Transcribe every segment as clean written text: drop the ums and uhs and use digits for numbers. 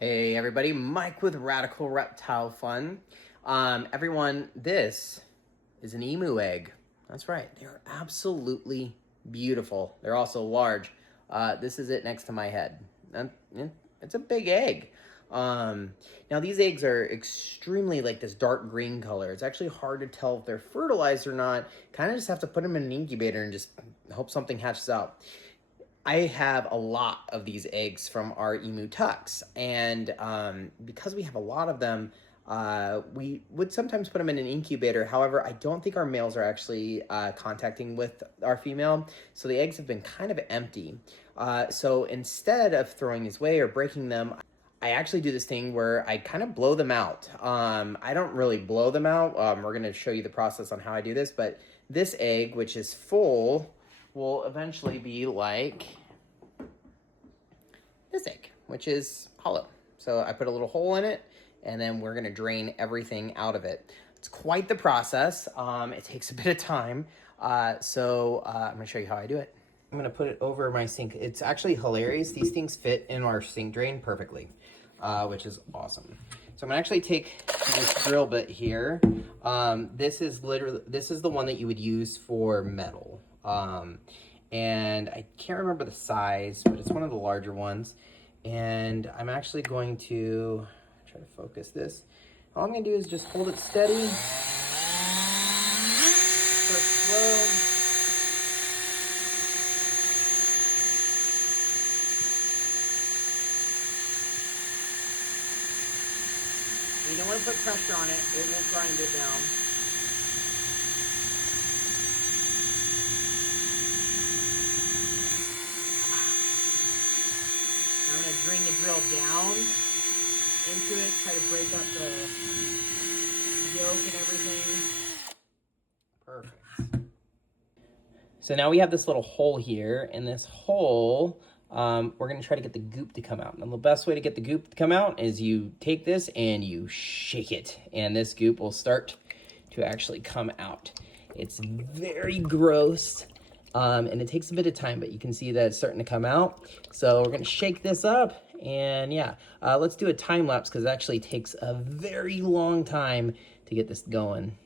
Hey everybody, Mike with Radical Reptile Fun. Everyone, this is an emu egg. That's right, they're absolutely beautiful. They're also large. This is it next to my head. And it's a big egg. Now these eggs are extremely like this dark green color. It's actually hard to tell if they're fertilized or not. Kind of just have to put them in an incubator and just hope something hatches out. I have a lot of these eggs from our emu tucks, and because we have a lot of them, we would sometimes put them in an incubator. However, I don't think our males are actually contacting with our female, so the eggs have been kind of empty. So instead of throwing these away or breaking them, I actually do this thing where I kind of blow them out. I don't really blow them out. We're going to show you the process on how I do this, but this egg, which is full, will eventually be like this egg, which is hollow. So I put a little hole in it, and then we're gonna drain everything out of it. It's quite the process. It takes a bit of time. I'm gonna show you how I do it. I'm gonna put it over my sink. It's actually hilarious. These things fit in our sink drain perfectly, which is awesome. So I'm gonna actually take this drill bit here. This is the one that you would use for metal. And I can't remember the size, but it's one of the larger ones. And I'm actually going to try to focus this. All I'm gonna do is just hold it steady. Start slow. You don't want to put pressure on it. It will grind it down. I'm going to bring the drill down into it, try to break up the yolk and everything. Perfect. So now we have this little hole here, and this hole, we're going to try to get the goop to come out. And the best way to get the goop to come out is you take this and you shake it, and this goop will start to actually come out. It's very gross. And it takes a bit of time, but you can see that it's starting to come out. So we're gonna shake this up, and yeah, let's do a time lapse because it actually takes a very long time to get this going.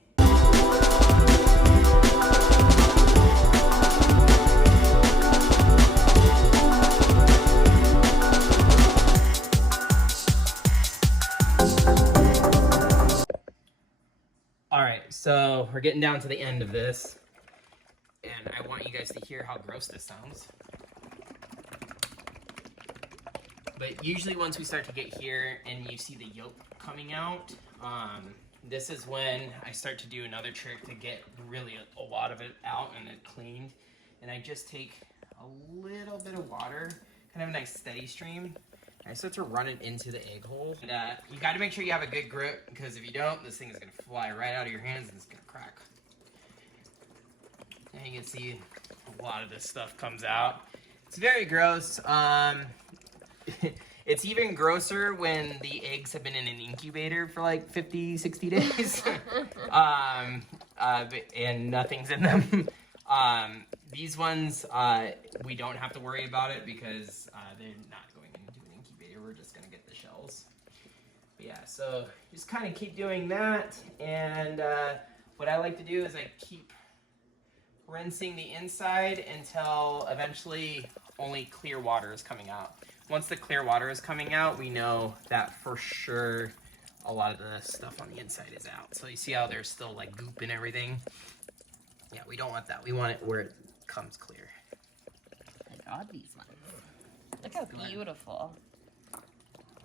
All right, so we're getting down to the end of this. And I want you guys to hear how gross this sounds. But usually once we start to get here and you see the yolk coming out, this is when I start to do another trick to get really a lot of it out and it cleaned. And I just take a little bit of water, kind of a nice steady stream. And I start to run it into the egg hole. And you gotta make sure you have a good grip, because if you don't, this thing is gonna fly right out of your hands and it's gonna crack. And you can see a lot of this stuff comes out. It's very gross. It's even grosser when the eggs have been in an incubator for like 50, 60 days. And nothing's in them. These ones, we don't have to worry about it because they're not going into an incubator. We're just gonna get the shells. But yeah, so just kind of keep doing that. And what I like to do is I keep rinsing the inside until eventually only clear water is coming out. Once the clear water is coming out, we know that for sure a lot of the stuff on the inside is out. So you see how there's still like goop and everything? Yeah, we don't want that. We want it where it comes clear. I got these ones. Look how beautiful. I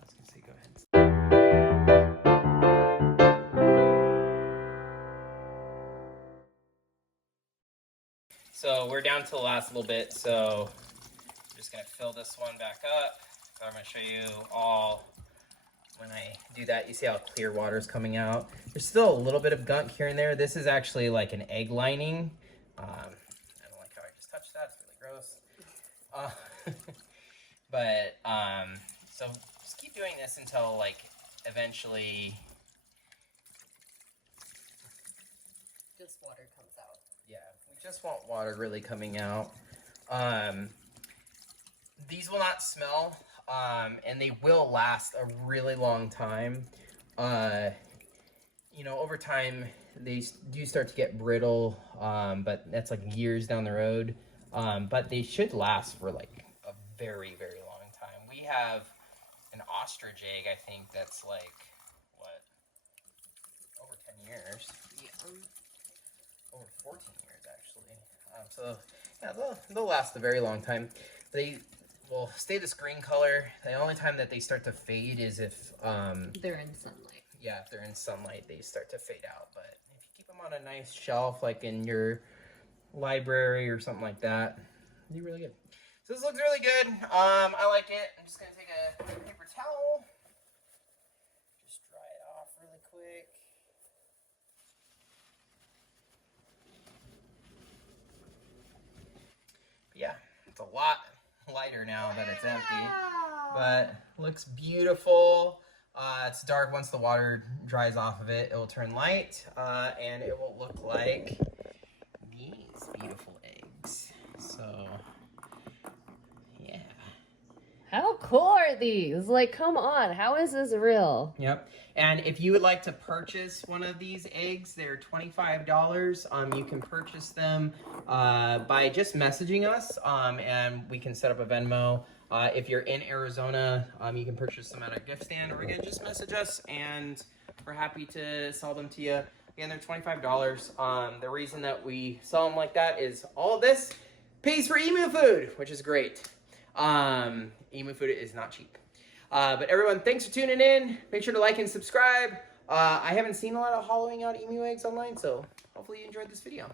was gonna say, go ahead. So we're down to the last little bit, so I'm just gonna fill this one back up. So I'm gonna show you all when I do that. You see how clear water is coming out. There's still a little bit of gunk here and there. This is actually like an egg lining. I don't like how I just touched that, it's really gross. So just keep doing this until like eventually Just water comes out. Yeah, we just want water really coming out. These will not smell. and they will last a really long time. You know, over time, they do start to get brittle, but that's like years down the road. But they should last for like a very, very long time. We have an ostrich egg, I think, that's like, what, over 10 years. Yeah. Over 14 years, actually. So, yeah, they'll last a very long time. They will stay this green color. The only time that they start to fade is if... they're in sunlight. Yeah, if they're in sunlight, they start to fade out. But if you keep them on a nice shelf, like in your library or something like that, they're really good. So this looks really good. I like it. I'm just going to take a paper towel. Just dry it off really quick. Yeah, it's a lot lighter now that it's empty, but looks beautiful. It's dark. Once the water dries off of it, it will turn light, and it will look like these beautiful eggs. So, yeah. How cool are these? Like, come on. How is this real? Yep. And if you would like to purchase one of these eggs, they're $25. You can purchase them by just messaging us, and we can set up a Venmo. If you're in Arizona, you can purchase them at a gift stand, or again, just message us, and we're happy to sell them to you. Again, they're $25. The reason that we sell them like that is all of this pays for emu food, which is great. Emu food is not cheap. But everyone, thanks for tuning in. Make sure to like and subscribe. I haven't seen a lot of hollowing out emu eggs online, so hopefully you enjoyed this video.